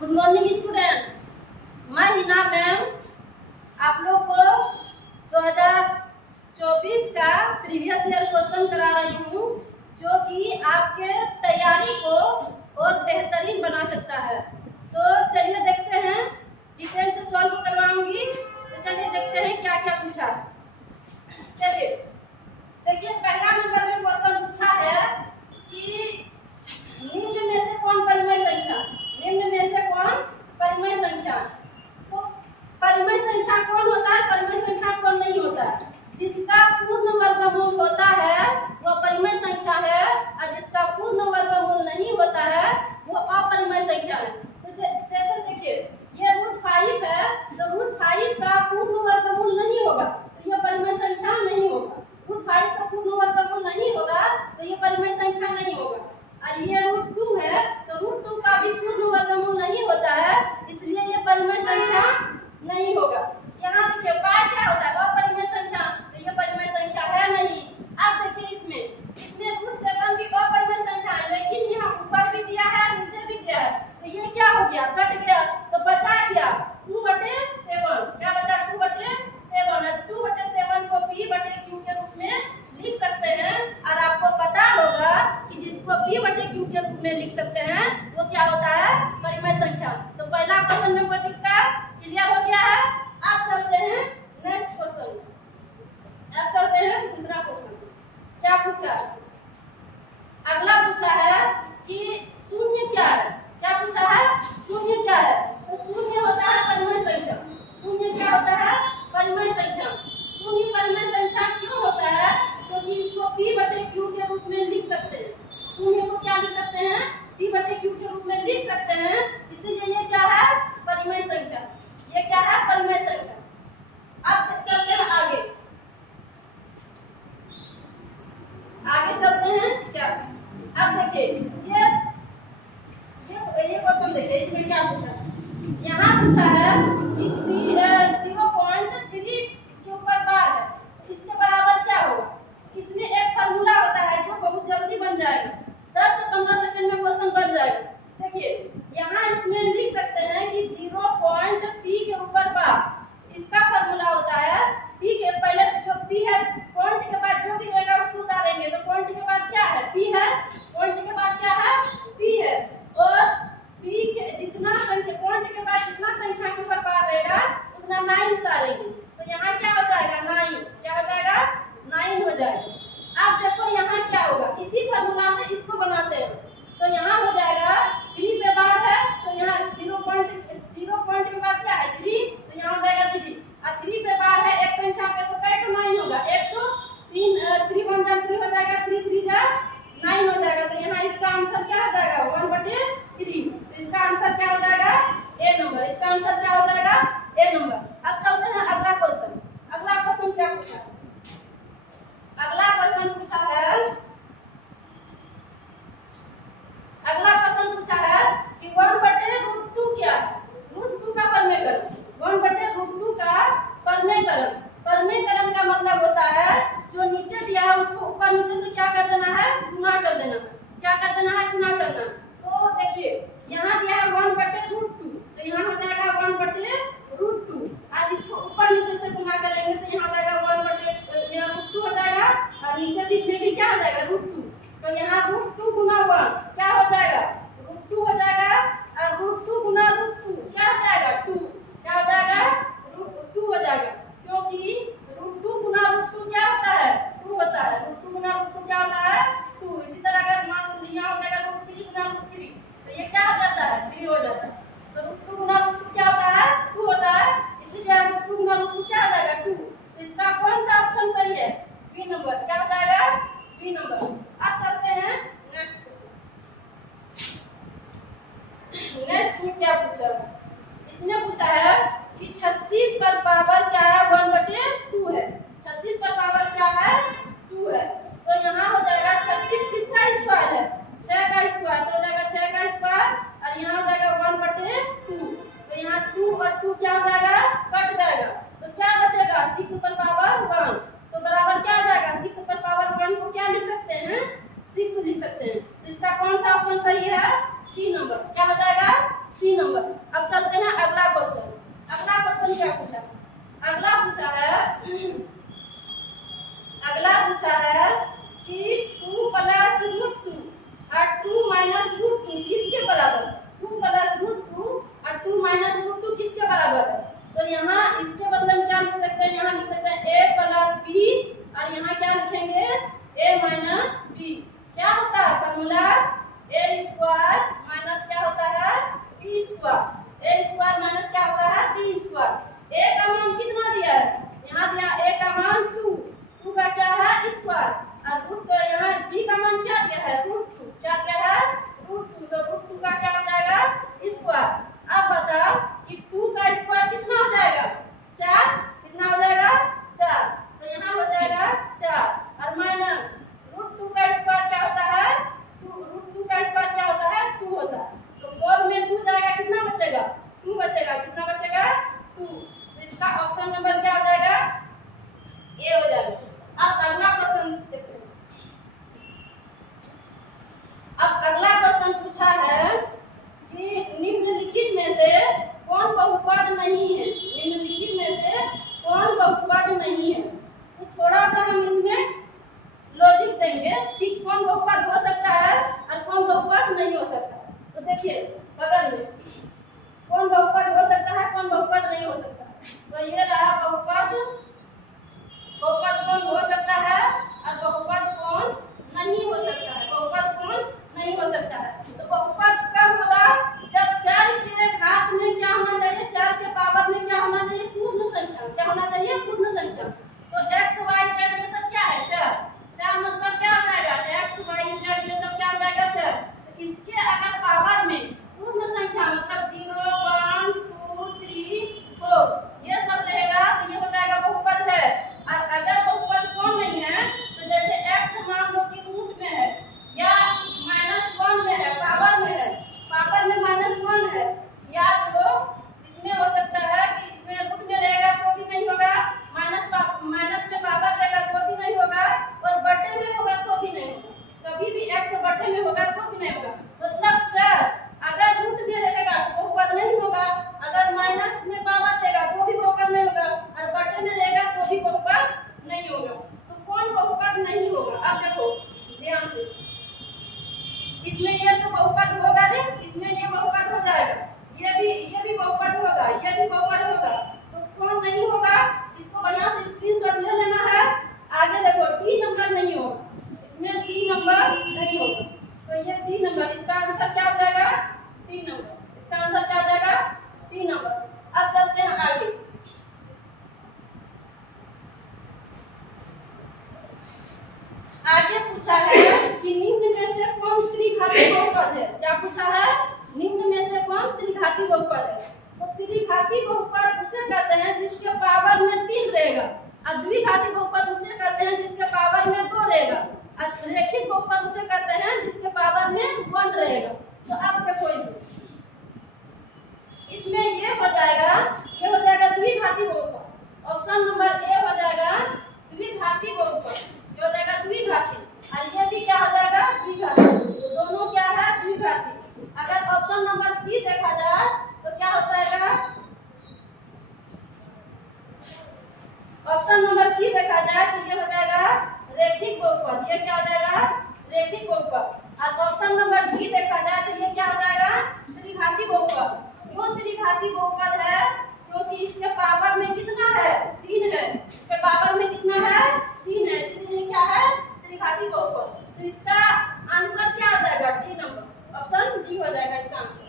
Good morning student, मैं Hina ma'am आप लोग को 2024 का प्रीवियस ईयर क्वेश्चन करा रही हूँ, जो कि आपके तैयारी को और बेहतरीन बना सकता है। तो चलिए देखते हैं, डिटेल से सॉल्व करवाऊंगी। तो चलिए देखते हैं क्या क्या पूछा। चलिए देखिए, पहला नंबर में क्वेश्चन पूछा है कि निम्न में से कौन परिमेय संख्या, निम्न में से कौन परिमेय संख्या। तो परिमेय संख्या कौन होता है, परिमेय संख्या कौन नहीं होता है। जिसका पूर्ण वर्गमूल होता है वो परिमेय संख्या है, और जिसका पूर्ण वर्गमूल नहीं होता है वो अपरिमेय संख्या है। तो जैसे देखिए, ये √5 है, तो √5 का पूर्ण वर्गमूल नहीं होगा तो यह परिमेय संख्या नहीं होगा। √5 का पूर्ण वर्गमूल नहीं होगा तो ये परिमेय संख्या नहीं होगा। और ये √2 है, तो √2 का भी पूर्ण वर्गमूल नहीं होता है, इसलिए ये परिमेय संख्या नहीं होगा। यहाँ देखिए पाई क्या होता है, अपरिमेय संख्या, तो ये परिमेय संख्या है नहीं। अब देखिए इसमें √7 भी अपरिमेय संख्या है, लेकिन यहाँ ऊपर भी दिया है नीचे भी दिया है, तो ये क्या हो गया, कट गया, तो बचा क्या 2/7। क्या बचा 2/7, और 2/7 को p/q के रूप में लिख सकते हैं। और आपको पता होगा कि जिसको p/q के रूप में लिख सकते हैं वो क्या होता है, परिमेय संख्या। तो पहला क्वेश्चन में कोई दिक्कत क्लियर हो गया है। अब चलते हैं नेक्स्ट क्वेश्चन, अब चलते हैं दूसरा क्वेश्चन। क्या पूछा, अगला पूछा है कि शून्य क्या है। क्या पूछा है, शून्य क्या है। तो शून्य होता है परिमेय संख्या। शून्य क्या होता है, परिमेय संख्या। शून्य परिमेय संख्या क्यों होता है, क्योंकि इसको p/q के रूप में लिख सकते हैं। शून्य को क्या लिख सकते हैं, p/q के रूप में लिख सकते हैं, इसीलिए ये क्या है, परिमेय संख्या। ये क्या है, परिमेय संख्या। अब चलते हैं आगे, आगे चलते हैं क्या। अब देखिए ये क्वेश्चन देखिए, इसमें क्या पूछा। यहाँ पूछा है कि 0.3 के ऊपर बार है, इसके बराबर क्या होगा। इसमें एक फार्मूला होता है जो बहुत जल्दी बन जाएगा, 10 से 15 सेकंड में क्वेश्चन बन जाएगा। देखिए यहाँ इसमें लिख सकते हैं कि 0.p के ऊपर बार, इसका फार्मूला होता है p के पहले जो p है, पॉइंट के बाद जो भी रहेगा उसको उतारेंगे, तो पॉइंट के बाद क्या है, p है, पॉइंट के बाद क्या है, p है। और p के जितना संख्या, पॉइंट के बाद जितना संख्या के ऊपर बार रहेगा उतना 9 उतारेंगे, तो यहाँ क्या हो जाएगा, 9। क्या हो जाएगा, 9 हो जाएगा। अब देखो यहाँ क्या होगा, इसी फार्मूला से इसको बनाते हैं। तो यहाँ हो जाएगा 3 पे बार है, तो यहाँ 0 पॉइंट के बाद क्या है, 3, तो यहाँ हो जाएगा 3। और 3 पे बार है एक संख्या पे, तो कै तो 9 होगा, 1 तो 3 1 जा 3 हो जाएगा, 3 3 जा 9 हो जाएगा। तो यहाँ इसका आंसर क्या हो जाएगा, 1/3। तो इसका आंसर क्या हो जाएगा, ए नंबर। इसका आंसर क्या हो जाएगा, ए नंबर। अब चलते हैं अगला क्वेश्चन। अगला क्वेश्चन क्या पूछा है, अगला क्वेश्चन पूछा है, अगला क्वेश्चन पूछा है कि 1/√2 क्या है। √2 का परिमेयकरण, 1/√2 का परिमेयकरण। परिमेयकरण का मतलब होता है जो नीचे दिया है उसको ऊपर नीचे से क्या कर देना है, गुना कर देना। क्या कर देना है, गुना करना। तो देखिए यहाँ दिया है 1/√2, तो यहाँ हो जाएगा 1/√2, और इसको ऊपर नीचे से गुना करेंगे तो यहाँ हो जाएगा 1/√2 हो जाएगा, और नीचे भी में भी क्या हो जाएगा, √2। तो यहाँ √2 गुना 1 क्या हो जाएगा, √2 हो जाएगा, और √2 गुना √2 क्या हो जाएगा, 2। क्या हो जाएगा, √2 हो जाएगा, क्योंकि √2 गुना √2 क्या होता है, 2 होता है। √2 गुना √2 क्या होता है, 2। इसी तरह अगर मान लिया हो जाएगा √3 गुना √3, तो ये क्या हो जाता है, 3 हो जाता है। तो √2 गुना √2 क्या होता है, 2 होता है, इसीलिए √2 गुना √2 क्या हो जाएगा, 2। तो इसका कौन सा ऑप्शन सही है, बी नंबर। क्या हो जाएगा, बी नंबर। अब चलते हैं नेक्स्ट क्वेश्चन। नेक्स्ट में क्या पूछा, इसने पूछा है कि 36 पर पावर क्या है, 1/2 है। 36 पर पावर क्या है, 2 है। तो यहाँ हो जाएगा 36 किसका स्क्वायर है, 6 का स्क्वायर, तो हो जाएगा 6 का स्क्वायर, और यहाँ हो जाएगा 1/2। तो यहाँ 2 और 2 क्या हो जाएगा, कट जाएगा, तो क्या बचेगा, 6 पर पावर 1। तो बराबर क्या हो जाएगा, 6 पर पावर 1 को क्या लिख सकते हैं, 6 लिख सकते हैं। तो इसका कौन सा ऑप्शन सही है, सी नंबर। क्या हो जाएगा, सी नंबर। अब चलते हैं अगला क्वेश्चन। अगला क्वेश्चन क्या पूछा? अगला पूछा है कि 2 प्लस रूट 2 और 2 माइनस रूट 2 किसके बराबर? 2 प्लस रूट 2 और 2 माइनस रूट 2 किसके बराबर है? तो यहाँ इसके बदले में क्या लिख सकते हैं? यहाँ लिख सकते हैं a प्लस बी और यहाँ क्या लिखेंगे? a minus B. क्या होता है फॉर्मूला? a स्क्वायर माइनस क्या होता है? b square. a square minus क्या होता है? b square. a का मान कितना दिया है? यहाँ दिया a का मान 2, 2 का क्या है? स्क्वायर। और रूट यहाँ b का मान क्या दिया है? रूट 2। क्या दिया है? रूट 2। तो रूट 2 का क्या हो जाएगा? स्क्वायर। अब बताओ कि 2 का स्क्वायर कितना हो जाएगा? 4। कितना हो जाएगा? 4। तो यहाँ हो जाएगा 4 और माइनस रूट 2 का स्क्वायर क्या होता है? रूट 2 का स्क्वायर क्या होता है? 2 होता है। तो 4 में 2 जाएगा, कितना बचेगा? 2 बचेगा। कितना बचेगा? 2। तो इसका ऑप्शन नंबर क्या हो जाएगा? ए हो जाएगा। अब अगला क्वेश्चन देखते हैं। अब अगला क्वेश्चन पूछा है कि निम्नलिखित में से कौन बहुपद नहीं है? निम्नलिखित में से कौन बहुपद नहीं है? तो थोड़ा सा हम इसमें लॉजिक देंगे कि कौन बहुपद हो सकता है और कौन बहुपद नहीं हो सकता। तो देखिए बगल में कौन बहुपद हो सकता है, कौन बहुपद नहीं हो सकता। तो ये रहा बहुपद। बहुपद कौन हो सकता है और बहुपद कौन नहीं हो सकता है। बहुपद कौन नहीं हो सकता है। तो बहुपद कब होगा? जब 4 के घात में क्या होना चाहिए? 4 के पावर में क्या होना चाहिए? पूर्ण संख्या। क्या होना चाहिए? पूर्ण संख्या। तो x y z ये सब क्या है? 4। 4 मतलब क्या हो जाएगा? x y z ये सब क्या हो जाएगा? 4। तो इसके अगर पावर में पूर्ण संख्या मतलब 0 1 2 3 4 ये सब रहेगा तो ये हो जाएगा बहुपद है। और अगर बहुपद कौन नहीं है तो जैसे x मान लो कि रूट में है या -1 में है, पावर में है, पावर में -1 है, या तो इसमें हो सकता है कि इसमें रूट में रहेगा तो भी नहीं होगा, माइनस में पावर रहेगा तो भी नहीं होगा, और बटे में होगा तो भी नहीं होगा। कभी भी x बटे में होगा तो भी नहीं होगा। मतलब 4 अगर रूट में रहेगा तो बहुपद नहीं होगा, अगर माइनस में पावर देगा तो भी बहुपद नहीं होगा, और बटे में रहेगा तो भी बहुपद नहीं होगा। तो कौन बहुपद नहीं होगा? अब देखो ध्यान से, इसमें ये तो बहुपद होगा रे, इसमें ये बहुपद हो जाएगा, ये भी बहुपद होगा, ये भी बहुपद होगा। तो कौन नहीं होगा? इसको बढ़िया से स्क्रीनशॉट ले लेना है। आगे देखो डी नंबर नहीं होगा, इसमें डी नंबर नहीं होगा। तो ये डी नंबर, इसका आंसर क्या हो जाएगा? D number. इसका आंसर क्या हो जाएगा? D number. अब चलते हैं आगे। आगे पूछा है कि निम्न में से कौन त्रिघाती बहुपद है? क्या पूछा है? निम्न में से कौन त्रिघाती बहुपद है? तो त्रिघाती बहुपद उसे कहते हैं जिसके पावर में 3 रहेगा, और द्विघाती बहुपद उसे कहते हैं जिसके पावर में 2 रहेगा, और रेखिक बहुपद उसे कहते हैं जिसके पावर में 1 रहेगा। तो अब देखो इसमें ये हो जाएगा द्विघाती बहुपद। ऑप्शन नंबर ए हो जाएगा द्विघाती बहुपद। ये हो जाएगा द्विघाती, और ये भी क्या हो जाएगा? द्विघाती। तो दोनों क्या है? द्विघाती। अगर ऑप्शन नंबर सी देखा जाए तो क्या हो जाएगा? ऑप्शन नंबर सी देखा जाए तो ये हो जाएगा रेखिक बहुपद। ये क्या हो जाएगा? रेखिक बहुपद। और ऑप्शन नंबर डी देखा जाए तो ये क्या हो जाएगा? त्रिघाती बहुपद। क्यों त्रिघाती बहुपद है? क्योंकि इसके पावर में कितना है? 3 है। इसके पावर में कितना है? 3 है, इसलिए क्या है? त्रिघाती बहुपद। तो इसका आंसर क्या हो जाएगा? डी नंबर, ऑप्शन डी हो जाएगा इसका आंसर।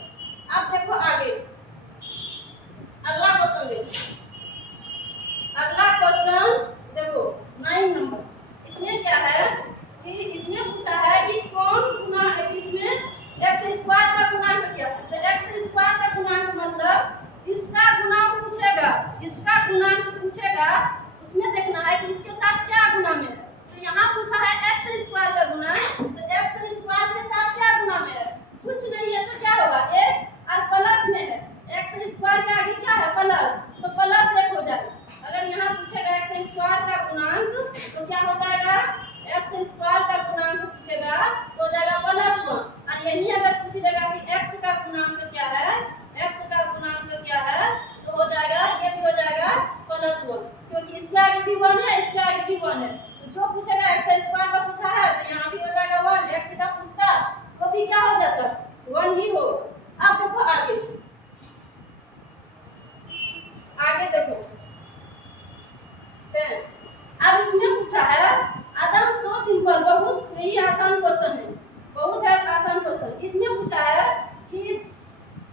तो ये आसान क्वेश्चन है, बहुत है आसान क्वेश्चन। इसमें पूछा है कि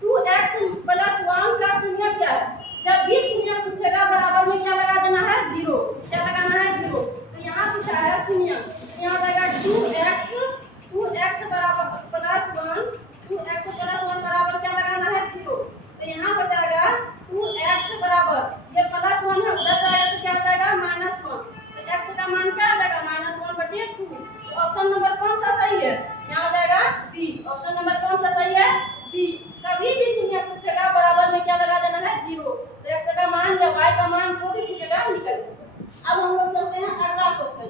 2x प्लस 1 का शून्य क्या है। जब भी शून्य पूछेगा बराबर में क्या लगा देना है, 0। क्या लगाना है, 0। तो यहाँ पूछा है शून्य, यहाँ जाएगा 2x बराबर प्लस 1, 2x प्लस 1 बराबर क्या लगाना है, 0। तो यहाँ हो जाएगा 2x बराबर, ये प्लस 1 है, उधर जाएगा तो क्या हो जाएगा, -1। तो x का मान क्या हो जाएगा, -1/2। तो ऑप्शन नंबर कौन सा सही है, यहाँ हो जाएगा बी। ऑप्शन नंबर कौन सा सही है, बी। कभी भी शून्य पूछेगा बराबर में क्या लगा देना है, 0। तो x का मान या y का मान जो भी पूछेगा निकल। अब हम लोग चलते हैं अगला क्वेश्चन।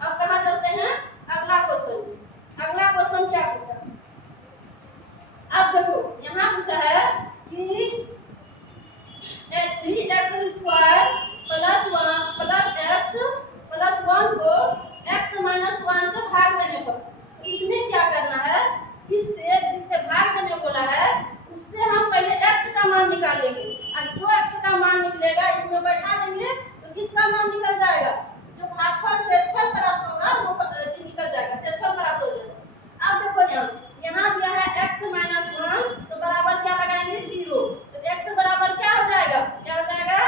अब कहाँ चलते हैं, अगला क्वेश्चन। अगला क्वेश्चन क्या पूछा, अब देखो यहाँ पूछा है कि 3x square plus x plus 1 को x माइनस 1 से भाग देने पर इसमें क्या करना है, इससे जिससे भाग देने बोला है उससे हम पहले x का मान निकाल लेंगे, और जो x का मान निकलेगा इसमें बैठा देंगे तो किसका मान निकल जाएगा, जो भागफल शेषफल प्राप्त होगा वो निकल जाएगा, शेषफल प्राप्त हो जाएगा। अब देखो यहाँ दिया है x माइनस 1, तो बराबर क्या लगाएंगे, 0। तो x बराबर क्या हो जाएगा, क्या हो जाएगा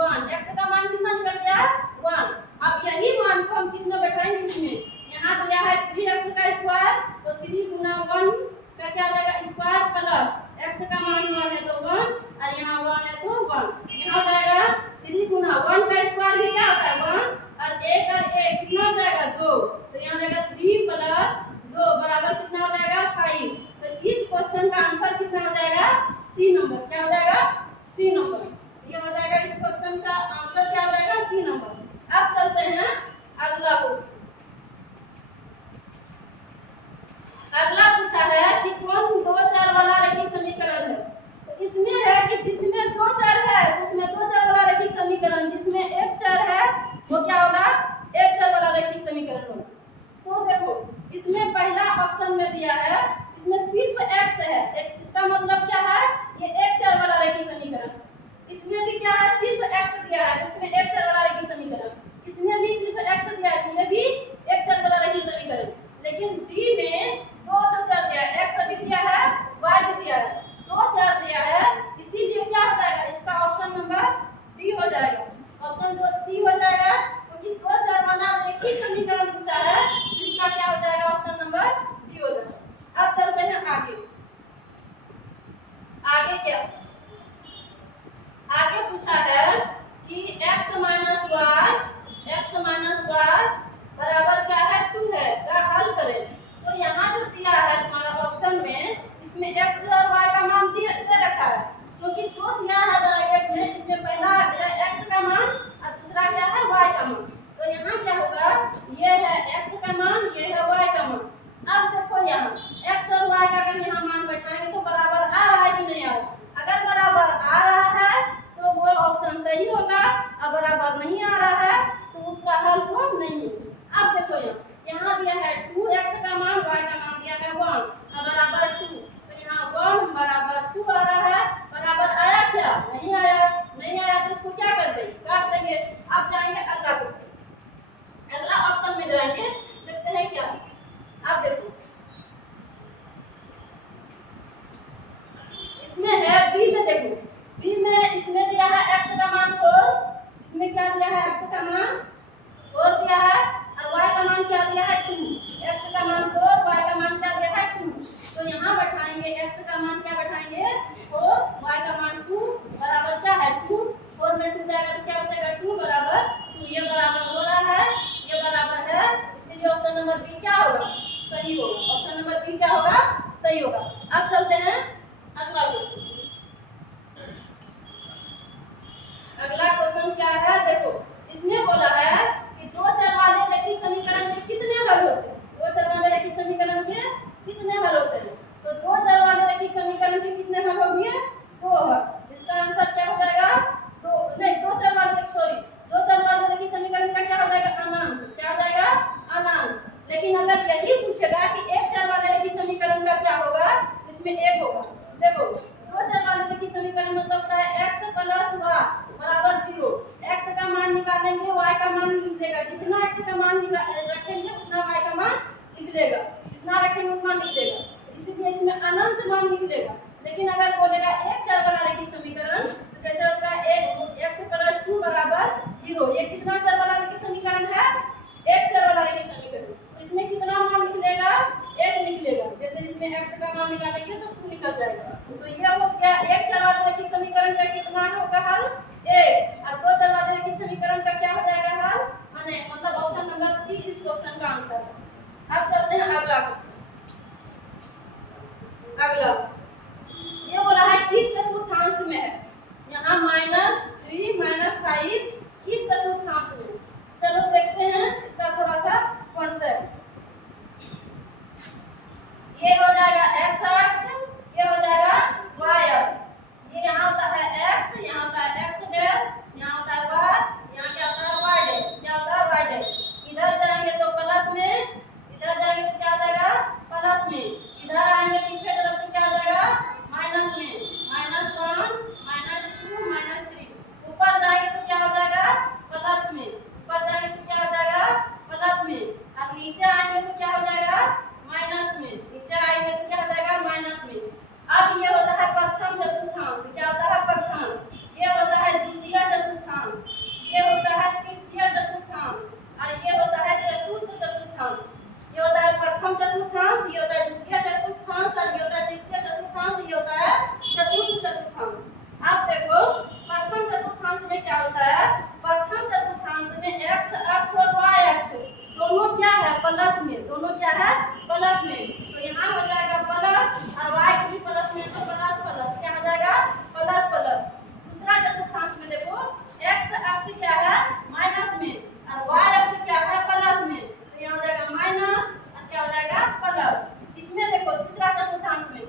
1। x का मान कितना निकल गया, 1। अब यही मान को हम किसमें बैठाएंगे, इसमें। यहाँ दिया है 3x का स्क्वायर, तो 3 गुना 1 का क्या हो जाएगा, स्क्वायर प्लस x का मान 1 है तो 1, और यहाँ 1 है तो 1। यहाँ हो जाएगा 3 गुना 1 का स्क्वायर भी क्या होता है, 1, और 1 और 1 कितना हो जाएगा, 2। तो यहाँ जाएगा 3 प्लस 2 बराबर कितना हो जाएगा, 5। तो इस क्वेश्चन का आंसर कितना हो जाएगा, सी नंबर। क्या हो जाएगा, सी नंबर। ये हो जाएगा इस क्वेश्चन का आंसर, क्या हो जाएगा, सी नंबर। अब चलते हैं अगला क्वेश्चन। अगला पूछा है कि कौन दो चर वाला रैखिक समीकरण है। तो इसमें है कि जिसमें दो चर है तो उसमें दो चर वाला रैखिक समीकरण, जिसमें एक चर है वो क्या होगा, एक चर वाला रैखिक समीकरण होगा। तो देखो इसमें पहला ऑप्शन में दिया है, इसमें सिर्फ x है, इसका मतलब क्या है, ये एक चर वाला रैखिक समीकरण। इसमें भी क्या है, सिर्फ x दिया है तो इसमें एक चर वाला रैखिक समीकरण। इसमें भी सिर्फ x दिया है तो ये भी एक चर वाला रैखिक समीकरण। लेकिन d में दो चर दिया है, x भी दिया है, y भी दिया है, दो चर दिया है, इसीलिए क्या हो जाएगा, इसका ऑप्शन नंबर डी हो जाएगा। ऑप्शन डी हो जाएगा क्योंकि दो चर वाला रैखिक समीकरण पूछा है, इसका क्या हो जाएगा, ऑप्शन नंबर डी हो जाएगा। अब चलते हैं आगे। आगे क्या, आगे पूछा है कि x माइनस वाई बराबर क्या है, 2 है, का हल करें। तो यहाँ जो दिया है तुम्हारा ऑप्शन में, इसमें x और y का मान दे रखा है, क्योंकि जो दिया है ब्रैकेट में इसमें पहला x का मान और दूसरा क्या है, y का मान। तो यहाँ क्या होगा, ये है x का मान, ये है y का मान। अब देखो यहाँ x और y का अगर यहाँ मान बैठाएंगे तो बराबर आ रहा है कि नहीं आ रहा। अगर बराबर आ रहा है तो वो ऑप्शन सही होगा, और बराबर नहीं आ रहा है तो उसका हल वो नहीं है। अब देखो यहाँ दिया है 2x का मान, y का मान दिया है 1 और बराबर 2। तो यहाँ 1 बराबर 2 आ रहा है, बराबर आया क्या, नहीं आया। नहीं आया तो इसको क्या कर देंगे, काट देंगे। अब जाएंगे अगला क्वेश्चन, अगला ऑप्शन में जाएंगे, देखते हैं क्या। अब देखो इसमें है बी में, देखो बी में इसमें दिया है x का मान 4, इसमें क्या दिया है, x का मान 4 दिया है, और y का मान क्या दिया है, 2। x का मान 4, y का मान क्या दिया है, 2। तो यहाँ बैठाएंगे x का मान क्या बैठाएंगे, 4, y का मान 2 बराबर क्या है, 2। 4 में 2 जाएगा तो क्या बचेगा, 2 बराबर 2। ये बराबर हो रहा है, ये बराबर है, इसलिए ऑप्शन नंबर बी क्या होगा, सही होगा। ऑप्शन नंबर बी क्या होगा, सही होगा। अब चलते हैं अगला क्वेश्चन। अगला क्वेश्चन क्या है, देखो इसमें बोला है कि दो चर वाले रैखिक समीकरण के कितने हल होते हैं। दो चर वाले रैखिक समीकरण के कितने हल होते हैं, तो दो चर वाले रैखिक समीकरण के कितने हल होंगे, 2 हल। इसका आंसर क्या हो जाएगा, दो चर वाले रैखिक समीकरण का क्या हो जाएगा, अनंत। क्या हो जाएगा, अनंत। लेकिन अगर यही पूछेगा कि एक चर वाले रैखिक समीकरण का क्या होगा, इसमें 1 होगा। देखो दो चर वाले रैखिक समीकरण मतलब होता है x प्लस y बराबर 0। x का मान निकालेंगे, y का मान निकलेगा, जितना x का मान रखेंगे उतना y का मान निकलेगा, जितना रखेंगे उतना निकलेगा, इसीलिए इसमें अनंत मान निकलेगा। लेकिन अगर बोलेगा एक चर वाला रैखिक समीकरण तो जैसे होता है x + 2 = 0, ये कितना चर वाला रैखिक समीकरण है? एक चर वाला रैखिक समीकरण। तो इसमें कितना मान निकलेगा? 1 निकलेगा। जैसे इसमें x का मान निकालेंगे तो 2 निकल जाएगा। तो ये हो गया एक चर वाले रैखिक समीकरण का कितना होगा हल? 1। और दो चर वाले रैखिक समीकरण का क्या हो जाएगा हल? मतलब ऑप्शन नंबर सी इस क्वेश्चन का आंसर है। अब चलते हैं अगला क्वेश्चन। अगला ये बोला है किस चतुर्थांश में है? यहाँ -3 -5 किस चतुर्थांश में? चलो देखते हैं इसका थोड़ा सा कॉन्सेप्ट। ये हो जाएगा x अक्ष, ये हो जाएगा y अक्ष। ये यहाँ होता है x, यहाँ होता है x डैश, यहाँ होता है y, यहाँ क्या होता है y डैश, क्या होता है y डैश। इधर जाएंगे तो प्लस में, इधर जाएंगे तो क्या हो जाएगा प्लस में, इधर आएंगे पीछे तरफ तो क्या हो जाएगा माइनस में, -1 -2 -3। ऊपर जाएंगे तो क्या हो जाएगा प्लस में, ऊपर जाएंगे तो क्या हो जाएगा प्लस में, और नीचे आएंगे तो क्या हो जाएगा माइनस में, नीचे आएंगे तो क्या हो जाएगा माइनस में। अब ये होता है प्रथम चतुर्थांश, क्या होता है प्रथम, ये होता है द्वितीय चतुर्थांश, ये होता है तृतीय चतुर्थांश, और ये होता है चतुर्थ चतुर्थांश। ये होता है प्रथम चतुर्थांश, ये होता है द्वितीय चतुर्थांश, और ये होता है तृतीय चतुर्थांश, ये होता है चतुर्थ चतुर्थांश। अब देखो प्रथम चतुर्थांश में क्या होता है? प्रथम चतुर्थांश में x अक्ष और y अक्ष दोनों क्या है प्लस में, दोनों क्या है प्लस में। तो यहाँ हो जाएगा प्लस, और y अक्ष भी प्लस में, तो प्लस प्लस क्या हो जाएगा प्लस प्लस। दूसरा चतुर्थांश में देखो x अक्ष क्या है माइनस में, और y अक्ष क्या है प्लस में, तो यहाँ हो जाएगा माइनस और क्या हो जाएगा प्लस। इसमें देखो तीसरा चतुर्थांश में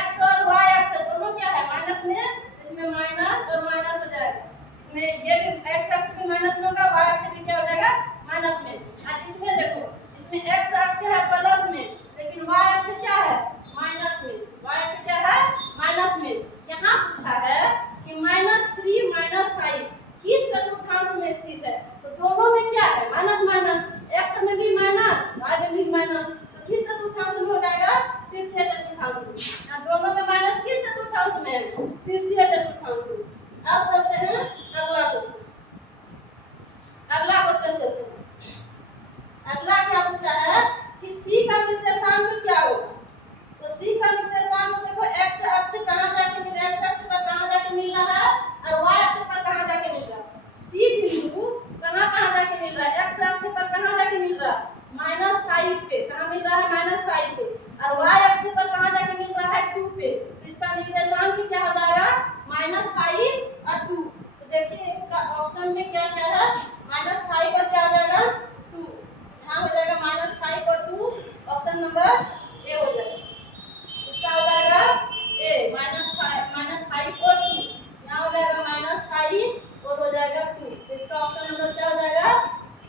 x और y अक्ष दोनों क्या है माइनस में, इसमें माइनस और माइनस हो जाएगा। इसमें ये भी x अक्ष भी माइनस में होगा, y अक्ष भी क्या हो जाएगा माइनस में। और इसमें देखो इसमें x अक्ष है प्लस में, लेकिन y अक्ष क्या है माइनस में, y अक्ष क्या है माइनस में। यहाँ पूछा है कि -3 -5 किस चतुर्थांश में स्थित है? तो दोनों में क्या है माइनस माइनस, x में भी माइनस y में भी माइनस, तो किस चतुर्थांश में हो जाएगा तृतीय चतुर्थांश में। यहाँ दोनों में माइनस किस चतुर्थांश में है? तृतीय चतुर्थांश में। अब चलते हैं अगला क्वेश्चन। अगला क्वेश्चन चलते हैं। अगला क्या पूछा है कि c का निर्देशांक क्या होगा? तो c का निर्देशांक देखो x अक्ष कहां जाके मिल रहा है, x अक्ष पर कहां जाके मिल रहा है, और y अक्ष पर कहां जाके मिल रहा है। c बिंदु कहां जाके मिल रहा है, x अक्ष पर कहां जाके मिल रहा है -5 पे, कहां मिल रहा है -5 पे, और y अक्ष पर कहां जाके मिल रहा है 2 पे। तो इसका निर्देशांक क्या हो जाएगा -5 और 2। तो देखिए इसका ऑप्शन में क्या क्या है, -5 और क्या हो जाएगा 2, यहाँ हो जाएगा -5 और 2, ऑप्शन नंबर ए हो जाएगा। इसका हो जाएगा ए -5 और 2, यहाँ हो जाएगा -5 और हो जाएगा 2। तो इसका ऑप्शन नंबर क्या हो जाएगा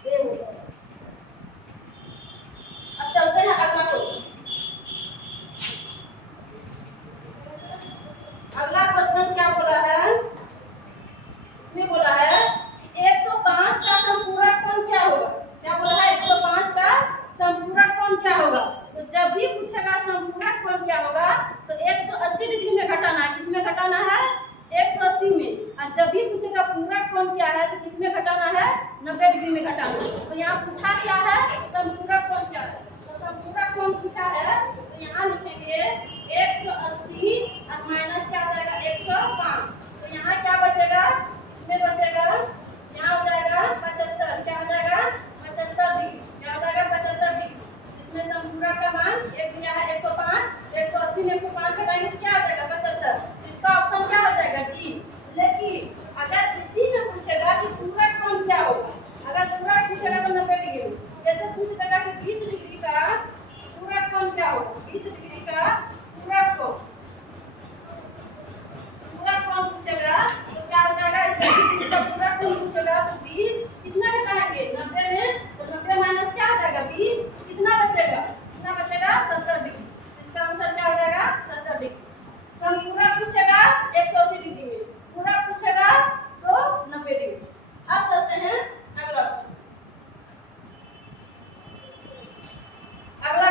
ए हो जाएगा। अब चलते हैं अगला क्वेश्चन। अगला क्वेश्चन क्या बोला है? इसमें बोला है कि 105 का संपूरक कोण क्या होगा? क्या बोला है 105 का संपूरक कोण क्या होगा? तो जब भी पूछेगा संपूरक कोण क्या होगा तो 180 डिग्री में घटाना है। किसमें घटाना है? 180 में। और जब भी पूछेगा पूरक कोण क्या है तो किसमें घटाना है? 90 डिग्री में घटाना है। तो यहाँ पूछा क्या है संपूरक कोण क्या है? तो संपूरक कोण पूछा है तो यहाँ लिखेंगे 180 और माइनस क्या हो जाएगा 105। तो यहाँ क्या बचेगा? इसमें बचेगा यहाँ हो जाएगा 75, क्या हो जाएगा 75 डिग्री, क्या हो जाएगा 75 डिग्री। इसमें संपूरक का मान एक दिया है 105, 180 में 105 घटाएंगे तो क्या हो जाएगा 75। इसका ऑप्शन क्या हो जाएगा डी। लेकिन अगर इसी में पूछेगा कि पूरक कोण क्या होगा, अगर पूरक पूछेगा तो 90 डिग्री, जैसे पूछ देगा कि 20 डिग्री का पूरक कोण क्या होगा, 20 डिग्री का पूरक कोण पूछेगा तो क्या हो जाएगा, इसका पूरा कोण पूछेगा तो 20 किसमें घटाएंगे 90 में, तो 90 माइनस क्या हो जाएगा 20, कितना बचेगा, कितना बचेगा 70 डिग्री। इसका आंसर क्या हो जाएगा 70 डिग्री। संपूरक पूछेगा 180 डिग्री में, पूरक पूछेगा तो 90 डिग्री। अब चलते हैं अगला क्वेश्चन। अगला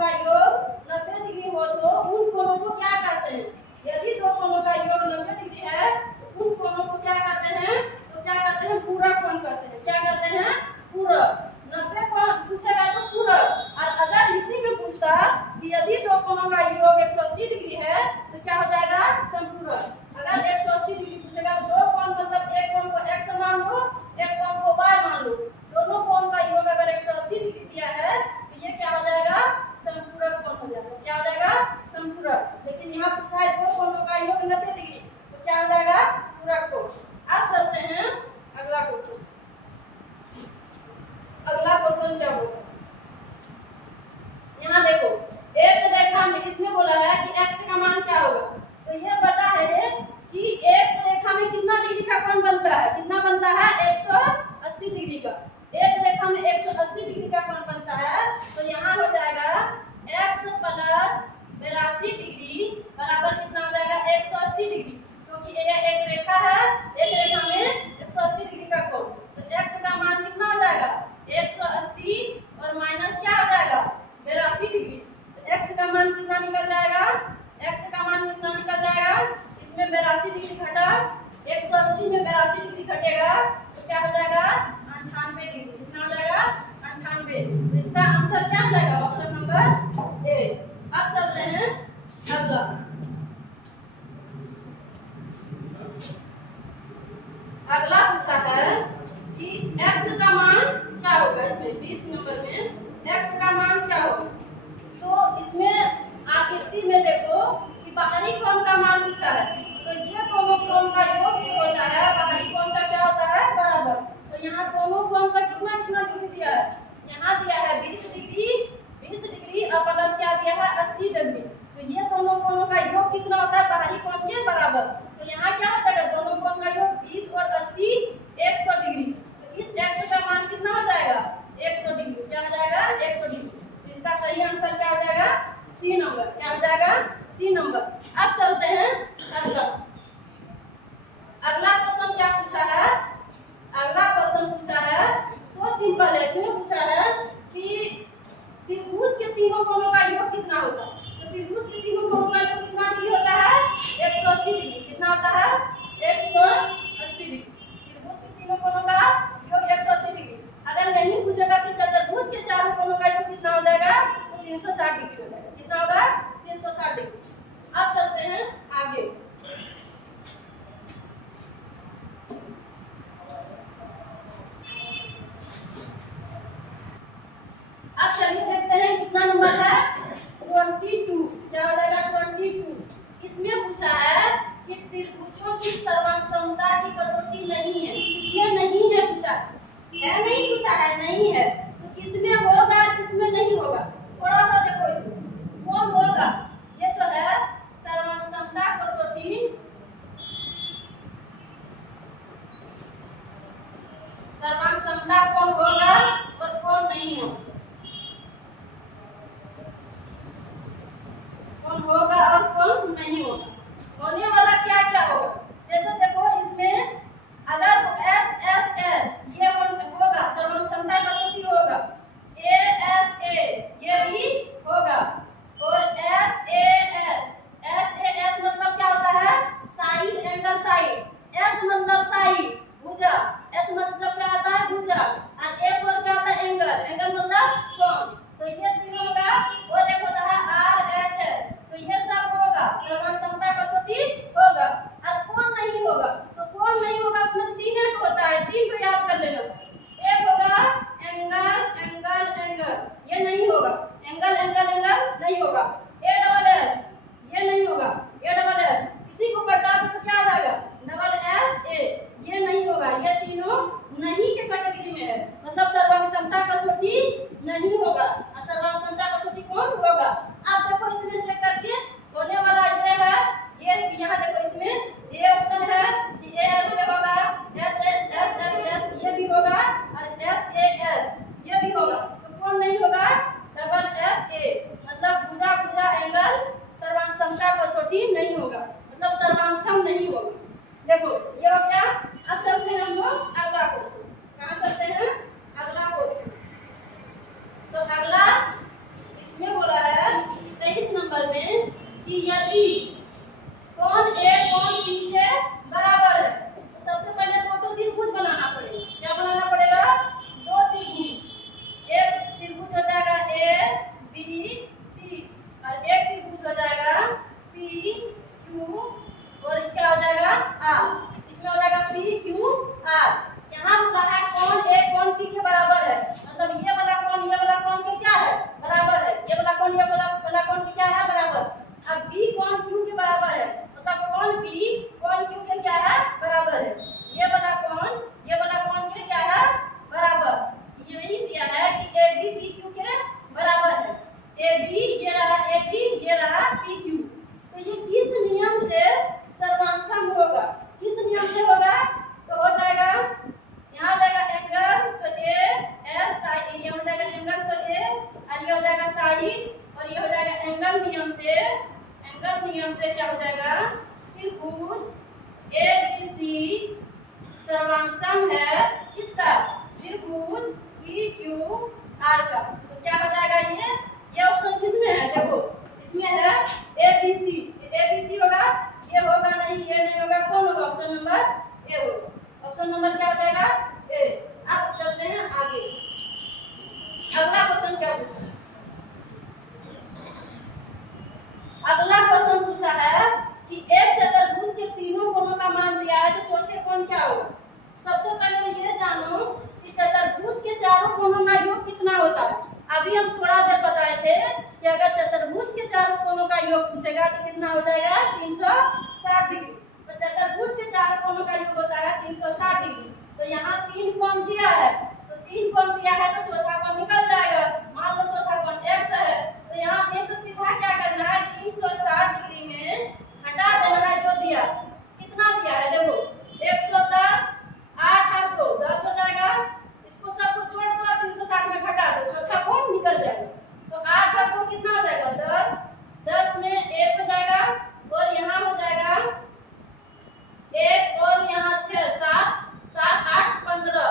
का योग 90 डिग्री हो तो उन कोणों को क्या कहते हैं? यदि दो कोणों का योग 90 डिग्री है तो उन कोणों को क्या कहते हैं? तो क्या कहते हैं? पूरक कोण कहते हैं। क्या कहते हैं? पूरक। 90 कोण पूछेगा तो पूरक। और अगर इसी में पूछता कि यदि दो कोणों का योग 180 डिग्री है तो क्या हो जाएगा? समपूरक। अगर 180 डिग्री पूछेगा तो दो कोण मतलब एक कोण को x मान लो, एक कोण को y मान लो, दोनों कोण का योग अगर 180 डिग्री दिया है तो ये क्या हो जाएगा? समपूरक कोण हो जाएगा। क्या हो जाएगा? समपूरक। लेकिन यहाँ पूछा है दो कोणों का योग 90 डिग्री तो क्या हो जाएगा? पूरक कोण। अब चलते हैं अगला क्वेश्चन। अगला क्वेश्चन क्या होगा? यहाँ देखो एक रेखा में इसमें बोला है कि x का मान क्या होगा। तो ये पता है कि एक रेखा में कितना डिग्री का कोण बनता है? कितना बनता है? 180 डिग्री का। एक रेखा में 180 डिग्री का कोण बनता है तो यहाँ हो जाएगा x प्लस 82 डिग्री बराबर कितना हो जाएगा? 180 डिग्री। क्योंकि ये एक रेखा है, एक रेखा में 180 डिग्री का कोण, तो x का मान कितना हो जाएगा? 180 और माइनस क्या हो जाएगा? 82 डिग्री। तो x का मान कितना निकल जाएगा? x का मान कितना निकल जाएगा? इसमें 82 डिग्री घटा 180 में 82 डिग्री घटेगा तो क्या हो जाएगा? 98 डिग्री। कितना हो जाएगा? 98। तो इसका आंसर क्या हो जाएगा? Option number A. अब चलते हैं अगला। अगला पूछा है कि x का मान क्या होगा? इसमें 20 नंबर में x का मान क्या होगा? तो इसमें आकृति में देखो कि बाहरी कोण का मान पूछा है तो ये दोनों कोण का योग होता है, बाहरी कोण का क्या होता है? बराबर। तो यहाँ दोनों कोण का कितना कितना डिग्री दिया है? यहाँ दिया है 20 डिग्री और प्लस क्या दिया है? 80 डिग्री। तो ये दोनों कोणों का योग कितना होता है? बाहरी कोण के बराबर। तो यहाँ क्या हो जाएगा? दोनों कोण का योग 20 और 80 100 डिग्री। तो इस x का मान कितना हो जाएगा? 100 डिग्री। क्या हो जाएगा? 100 डिग्री। तो इसका सही आंसर क्या हो जाएगा? C number. क्या हो जाएगा? C number. अब चलते हैं अगला। अगला क्वेश्चन क्या पूछा है? अगला क्वेश्चन पूछा है सो सिंपल है। इसमें पूछा है कि त्रिभुज के तीनों कोणों का योग कितना होता है? तो त्रिभुज के तीनों कोणों का योग कितना डिग्री होता है? 180 डिग्री। कितना होता है? 180 डिग्री। त्रिभुज के तीनों कोणों का योग 180 डिग्री। अगर नहीं पूछेगा कि चतुर्भुज के चारों कोणों का योग कितना हो जाएगा तो 360 डिग्री हो जाएगा। कितना होगा? 360 डिग्री। अब चलते हैं आगे। अब चलिए देखते हैं कितना नंबर है? 22। क्या हो जाएगा? 22। इसमें पूछा है कि त्रिभुजों की सर्वांग की कसौटी नहीं है। इसमें नहीं है पूछा है नहीं पूछा है? नहीं है। तो किसमें होगा किसमें नहीं होगा? थोड़ा सा देखो इसमें कौन होगा। ये जो है सर्वांग कसौटी, सर्वांग कौन होगा और कौन नहीं होगा? कौन होगा और कौन नहीं होगा? होने वाला क्या क्या होगा? जैसे देखो इसमें अगर एस एस एस ये होगा सर्वांग कसौटी होगा, ए एस ए ये भी होगा और एस ए एस मतलब क्या होता है? Side angle side. एस मतलब साइड भुजा, एस मतलब क्या होता है? भुजा। और ए पर क्या होता है? एंगल। एंगल मतलब कोण। तो ये तीनों होगा और एक होता है आर एच एस। तो ये सब होगा सर्वांग कसौटी होगा। और कौन नहीं होगा? तो कौन नहीं होगा उसमें तीन होता है, तीन को याद कर लेना। एक होगा एंगल एंगल एंगल, ये नहीं होगा। एंगल एंगल एंगल नहीं होगा। ए डबल एस ये नहीं होगा। ए डबल एस इसी को पलटा दो तो क्या आ जाएगा? डबल एस ए ये नहीं होगा। ये तीनों नहीं के कैटेगरी में है, मतलब सर्वांग कसौटी नहीं होगा। और सर्वांग कसौटी कौन होगा? आप देखो इसमें चेक करके होने वाला ये है। ये यहाँ देखो इसमें ये ऑप्शन है कि ए एस ए होगा, एस एस एस एस ये भी होगा और एस ए एस ये भी होगा। तो कौन नहीं होगा? डबल एस ए मतलब भुजा भुजा एंगल सर्वांग कसौटी नहीं होगा, मतलब सर्वांग नहीं होगा। देखो ये हो गया। अब चलते हैं हम लोग अगला क्वेश्चन। कहाँ चलते हैं? अगला क्वेश्चन। तो अगला इसमें बोला है कि यदि कौन ए कौन बी के बराबर है तो सबसे पहले दो त्रिभुज बनाना पड़ेगा। क्या बनाना पड़ेगा? दो त्रिभुज। एक त्रिभुज हो जाएगा ए बी सी और एक त्रिभुज हो जाएगा पी क्यू और क्या हो जाएगा आर। इसमें हो जाएगा पी क्यू आर। यहाँ बोला है कौन ए कौन पी के बराबर है, मतलब ये वाला कौन के क्या है बराबर है, ये वाला कौन के क्या है बराबर। अब बी कौन क्यू के बराबर है, मतलब कौन बी कौन क्यू के क्या है बराबर है। ये वाला कौन के क्या है बराबर। यही दिया है कि ए बी पी क्यू के बराबर है। ए बी ये रहा पी क्यू। तो ये किस नियम से सर्वांशम होगा, किस नियम से होगा? तो हो जाएगा यहाँ हो जाएगा एंगल तो ए एस साइड, ये हो जाएगा एंगल तो ए और ये हो जाएगा साइड और ये हो जाएगा एंगल नियम से क्या हो जाएगा त्रिभुज ए बी सी सर्वांशम है किसका? त्रिभुज पी क्यू आर का। तो क्या हो जाएगा ये ऑप्शन किसमें है? देखो इसमें है ए बी सी होगा, ये होगा नहीं, ये नहीं होगा, कौन होगा? ऑप्शन नंबर ए होगा। ऑप्शन नंबर क्या हो जाएगा ए। अब चलते हैं आगे। अगला क्वेश्चन क्या पूछा है? अगला क्वेश्चन पूछा है कि एक चतुर्भुज के तीनों कोणों का मान दिया है तो चौथे कोण क्या होगा। सबसे पहले ये जानो कि चतुर्भुज के चारों कोणों का योग कितना होता है। अभी हम थोड़ा देर बताए थे कि अगर चतुर्भुज के चारों कोणों का योग पूछेगा तो कितना हो जाएगा 360 डिग्री। तो चतुर्भुज के चारों कोणों का योग होता है 360 डिग्री। तो यहाँ 3 कोण दिया है, तो 3 कोण दिया है तो चौथा कोण निकल जाएगा। मान लो चौथा कोण x है तो यहाँ एक तो सीधा क्या करना है 360 डिग्री में हटा देना है जो दिया। कितना दिया है देखो 110 8 और 2 10 हो जाएगा। इसको सबको जोड़ दो और 360 में घटा दो, चौथा कोण निकल जाएगा। तो 8 और 2 कितना हो जाएगा 10, 10 में 1 हो जाएगा और यहाँ हो जाएगा 1 और यहाँ 6 7 7 8 15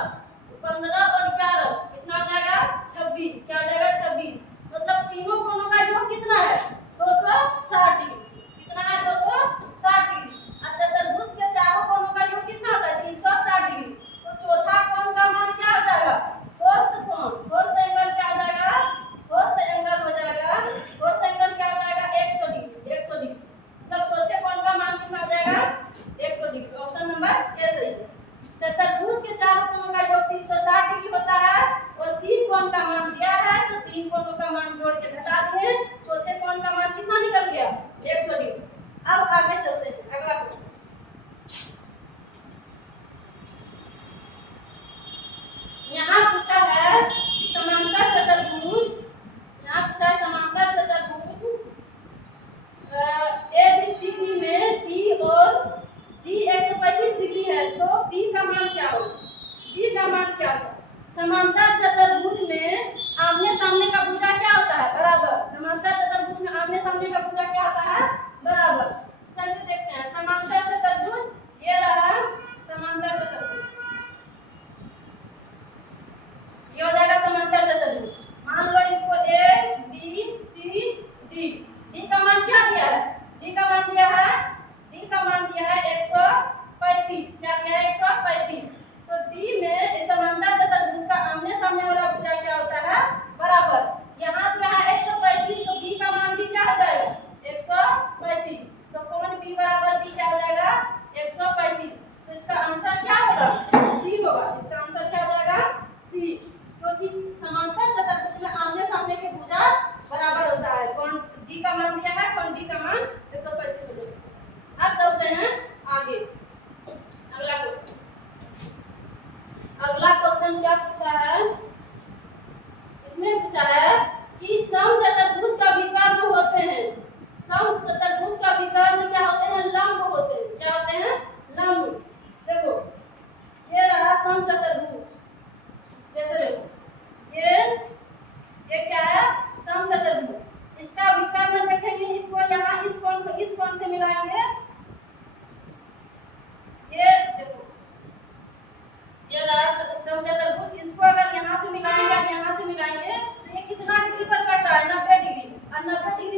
15 और 11 कितना हो जाएगा 26। क्या हो जाएगा 26। मतलब तीनों कोणों का योग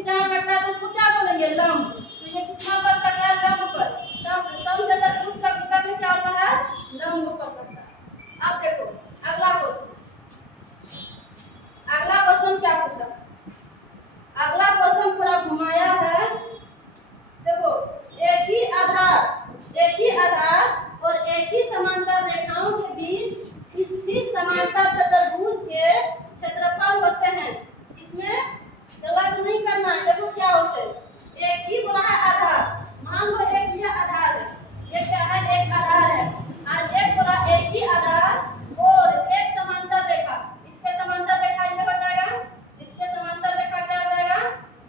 त्रिभुज जहाँ कटता है तो उसको क्या बोलेंगे? लंब। तो ये कितना पर कट रहा है? लंब पर। समचतुर्भुज का विकर्ण क्या होता है? लंब पर कटता है। अब देखो अगला क्वेश्चन। अगला क्वेश्चन क्या पूछा? अगला क्वेश्चन थोड़ा घुमाया है। देखो एक ही आधार और एक ही समांतर रेखाओं के बीच स्थित समांतर चतुर्भुज के क्षेत्रफल होते हैं। इसमें गलत नहीं करना है। देखो क्या होते हैं, एक ही बोला है आधार। मान लो एक ये आधार है, ये क्या है? एक आधार है। और एक बोला एक ही आधार और एक समांतर रेखा। इसके समांतर रेखा ये हो जाएगा, इसके समांतर रेखा क्या हो जाएगा?